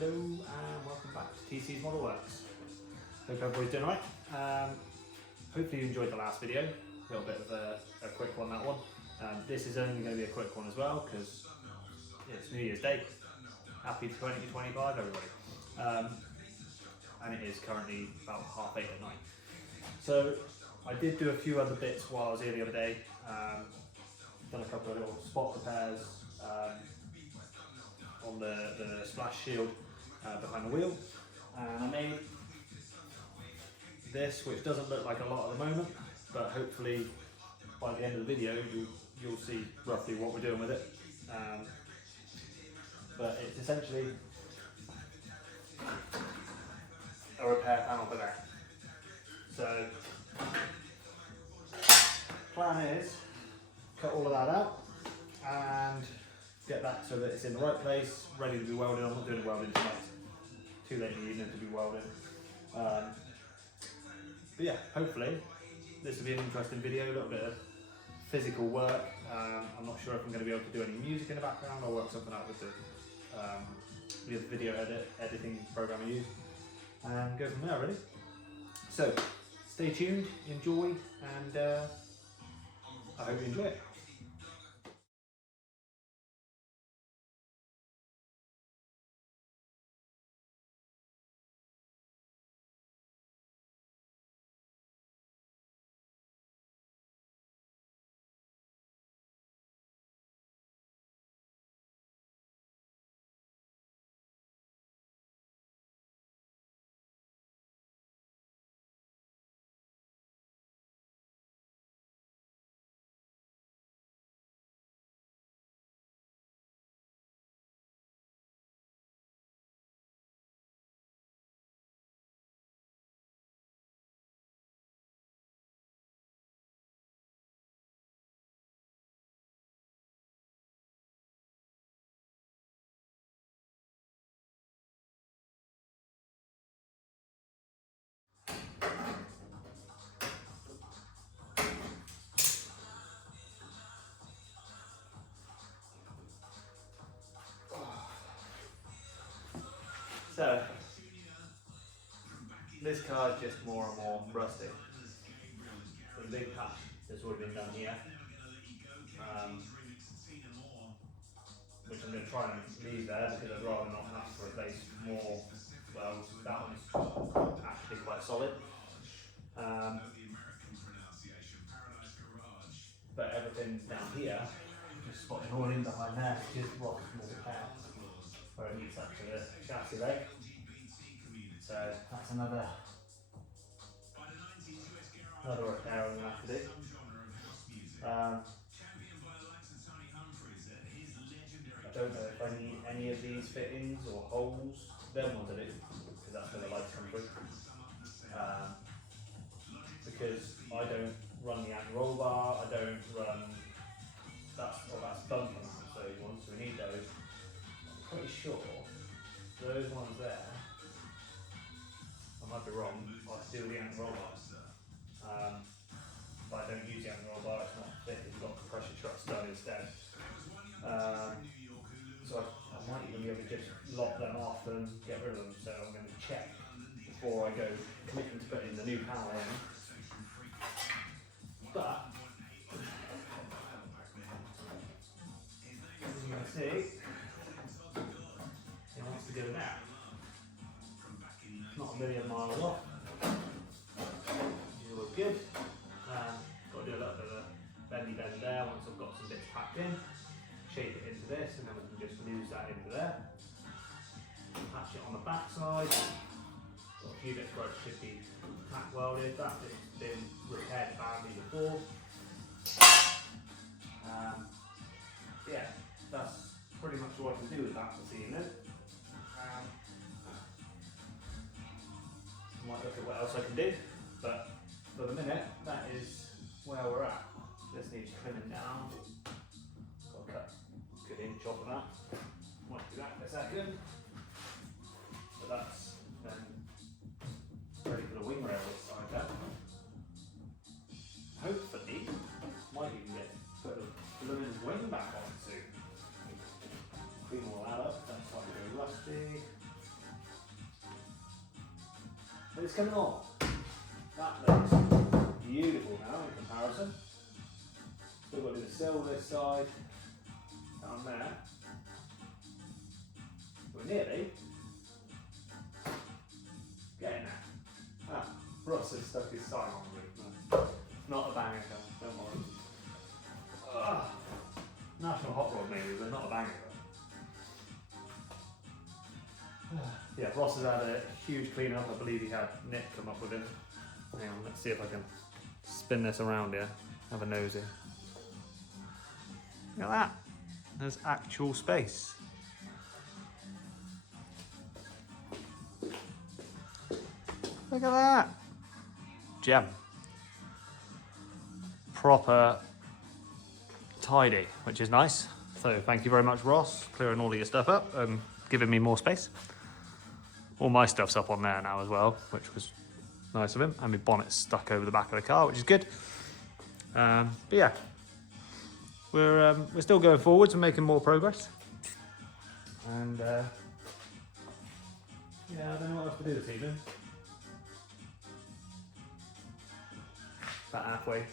Hello and welcome back to TC's Model Works. Hope everybody's doing alright. Hopefully you enjoyed the last video. A little bit of a quick one, that one. This is only going to be a quick one as well because it's New Year's Day. Happy 2025 everybody. And it is currently about 8:30 at night. So I did do a few other bits while I was here the other day. Done a couple of little spot repairs on the splash shield behind the wheel, and I made this, which doesn't look like a lot at the moment, but hopefully by the end of the video you'll see roughly what we're doing with it. But it's essentially a repair panel for that. So plan is cut all of that out and get that so that it's in the right place, ready to be welded. I'm not doing welding tonight, too late in the evening to be welding. But yeah, hopefully this will be an interesting video, a little bit of physical work. I'm not sure if I'm going to be able to do any music in the background or work something out with the video editing program I use, and go from there really. So stay tuned, enjoy, and I hope you enjoy it. So this car is just more and more rusty. So the big patch that's already been done here, which I'm going to try and leave there because I'd rather not have to replace more. Well, that one's actually quite solid. But everything down here, just spotting all in behind there, just rock more repair where it meets up to the chassis leg. So that's another repair I'm going to have to do. I don't know if I need any of these fittings or holes. Them ones I do, because that's where the lights come through. Because I don't run the anti-roll bar, I don't run that's bumper mount, so once we need those. I'm pretty sure those ones there, I might be wrong, I do the anti-roll bar. But I don't use the anti-roll bar, it's not fitted, we've got compression struts done instead. So I might even be able to just lock them off and get rid of them, so I'm going to check before I go committing to putting the new panel in. But as you can see, it wants to go there. Not a million miles off. You look good. Got to do a little bit of a bendy bend there once I've got some bits packed in. Shape it into this, and then we can just lose that into there. Patch it on the back side. Got a few bits where it should be tack welded. That bit's been repaired badly before. Yeah, that's pretty much all I can do with that this evening. Might look at what else I can do, but for the minute, that is where we're at. This needs trimming down. Got to cut a good inch off of that. Might do that in a second. But that's then ready for the wing rail this side there. Hopefully, might even get put a balloon wing back on soon. Clean all that up, that's like a bit rusty. but it's coming on. That looks beautiful now in comparison. Still got to do the sill this side, down there. We're nearly getting there. Ah, Ross has stuck his sign on the roof. Not a banger, don't worry. National hot rod maybe, but not a banger. Yeah, Ross has had a huge clean up. I believe he had Nick come up with him. Hang on, let's see if I can spin this around here. Have a nosy. Look at that. There's actual space. Look at that. Gem. Proper tidy, which is nice. So thank you very much, Ross, clearing all of your stuff up and giving me more space. All my stuff's up on there now as well, which was nice of him. And my bonnet's stuck over the back of the car, which is good. But yeah, we're still going forwards and making more progress. And yeah, I don't know what else to do this evening. About halfway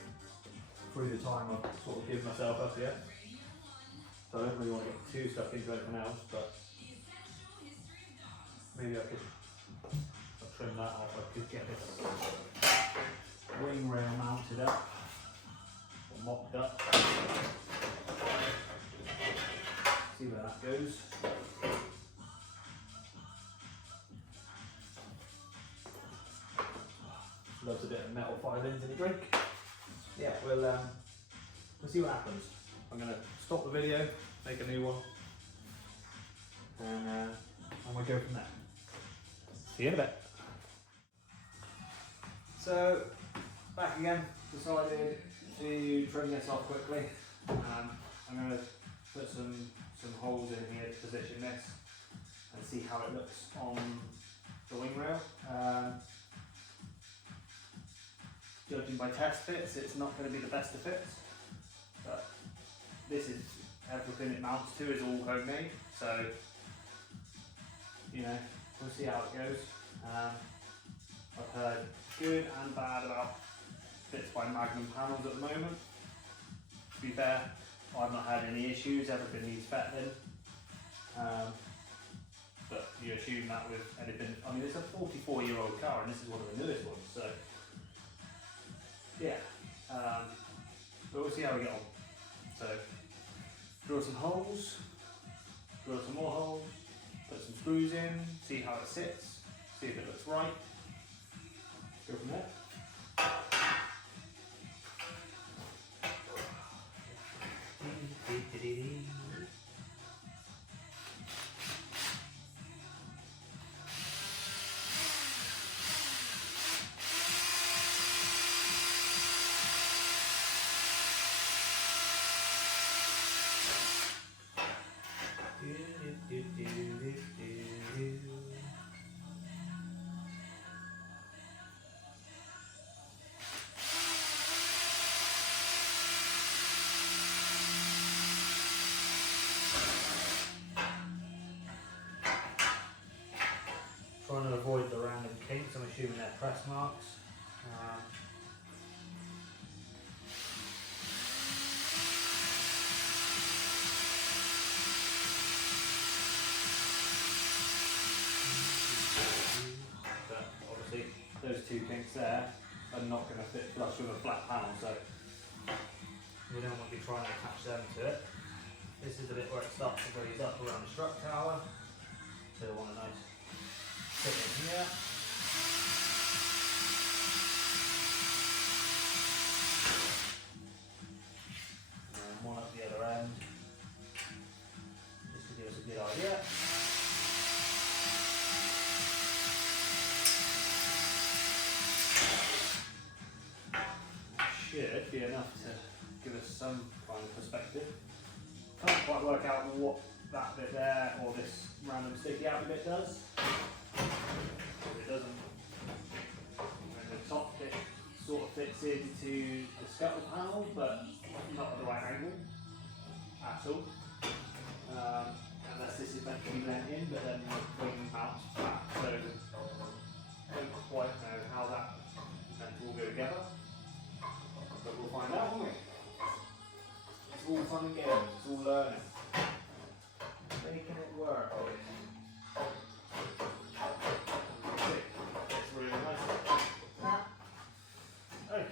through the time I've sort of given myself up here. So I don't really want to get too stuck into anything else, but maybe I could trim that off. I could get this wing rail mounted up or mocked up. See where that goes. Loves a bit of metal filings in a drink. Yeah, we'll see what happens. I'm going to stop the video, make a new one, and we'll go from there. See you in a bit. So, back again, decided to trim this off quickly. I'm going to put some holes in here to position this and see how it looks on the wing rail. Judging by test fits, it's not going to be the best of fits, but this is everything it mounts to is all homemade, so you know, we'll see how it goes. I've heard good and bad about fits by Magnum panels at the moment. To be fair, I've not had any issues, everything needs fettling. But you assume that with anything, I mean it's a 44-year-old car and this is one of the newest ones, so yeah, but we'll see how we get on. So, drill some holes, drill some more holes, put some screws in, see how it sits, see if it looks right, go from there. Trying to avoid the random kinks, I'm assuming they're press marks. But obviously those two kinks there are not going to fit flush with a flat panel, so we don't want to be trying to attach them to it. This is the bit where it starts to raise up around the strut tower, so we want a nice fit in here. And one up the other end, just to give us a good idea. Should be enough to give us some kind of perspective. Can't quite work out what that bit there or this random sticky out bit does. It doesn't. And the top bit sort of fits into the scuttle panel, but not at the right angle at all. Unless this is meant to be blent in, but then the wing mounts back, so I don't quite know all fun and games, it's all learning. Making it work. It's really nice. Okay.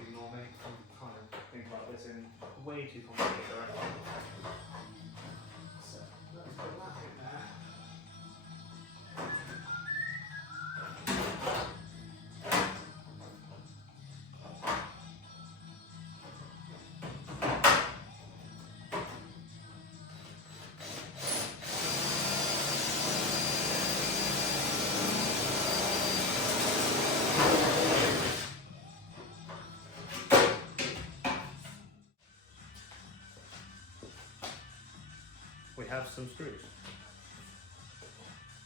Ignore me, I'm kind of thinking about this in way too complicated direction. So let's put that in there. We have some screws.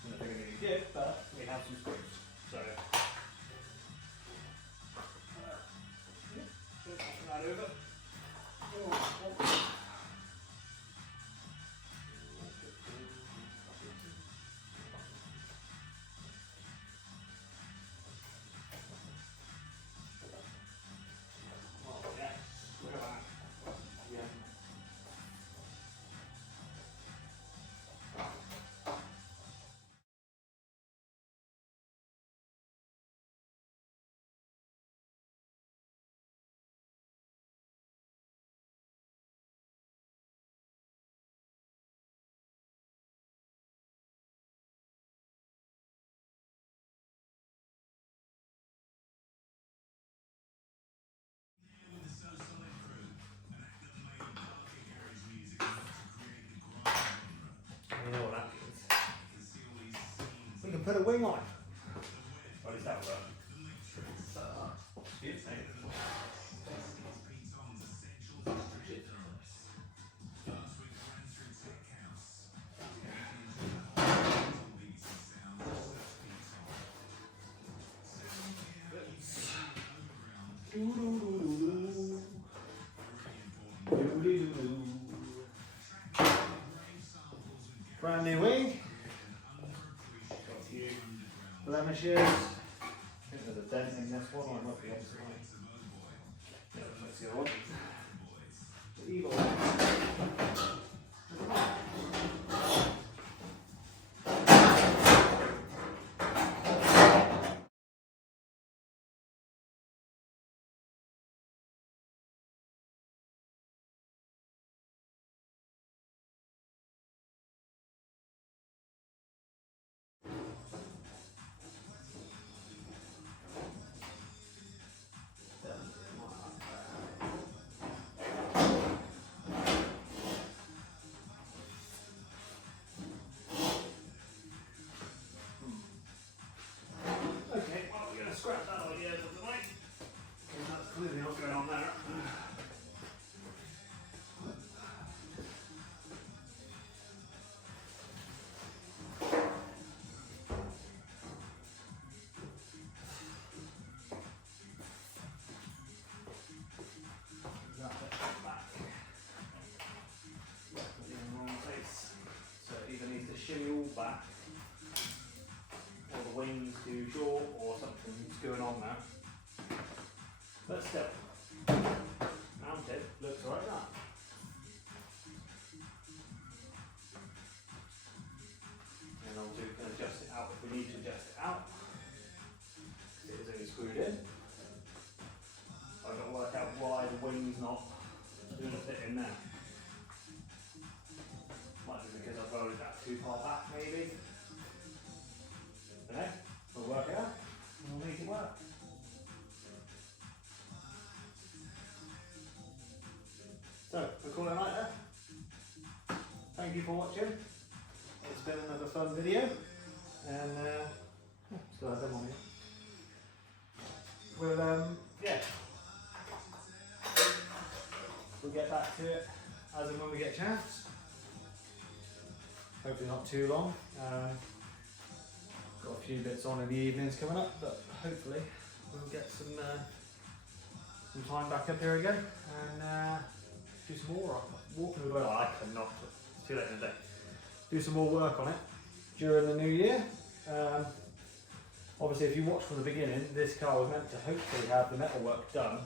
Nothing we need to get, but we have some screws. So, that over. You know what that means? We can put a wing on. What is that work? Brand new wing. Got a few blemishes. I think there's a dent in this one, or it might be on tonight. Yeah, let's see the other one. The evil one. Okay, well we're going to scrap that idea out of the way. Because that's clearly not going on there. Shimmy all back, or the wings too short, or something's going on there. But still, mounted looks like that. And we can adjust it out if we need to adjust it out. It is only screwed in. I've got to work out why the wing's not going to fit in there. Might be because I've loaded that too far back, maybe. Okay, we'll work it out and we'll make it work. So, we'll call it a night there. Thank you for watching. It's been another fun video. And, still have them on here. We'll, yeah. We'll get back to it as and when we get a chance. Hopefully not too long. Got a few bits on in the evenings coming up, but hopefully we'll get some time back up here again and do some more walking. Well, I cannot. It's too late in the day. do some more work on it during the new year. Obviously, if you watch from the beginning, this car was meant to hopefully have the metalwork done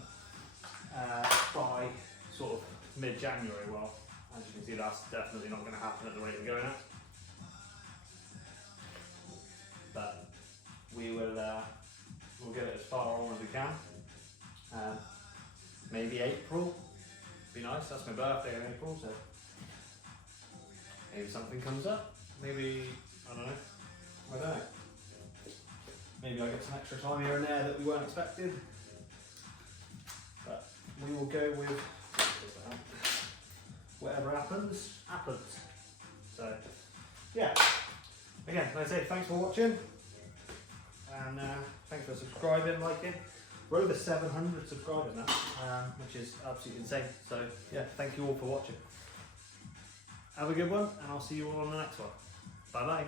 by sort of mid-January. Well, as you can see, that's definitely not going to happen at the rate we're going at. But we will we'll get it as far on as we can. Maybe April, be nice. That's my birthday in April, so maybe something comes up. Maybe I don't know. Maybe I get some extra time here and there that we weren't expected. But we will go with whatever happens. So yeah. Again, like I say, thanks for watching, and thanks for subscribing, liking. We're over 700 subscribers now, which is absolutely insane. So yeah, thank you all for watching. Have a good one, and I'll see you all on the next one. Bye bye.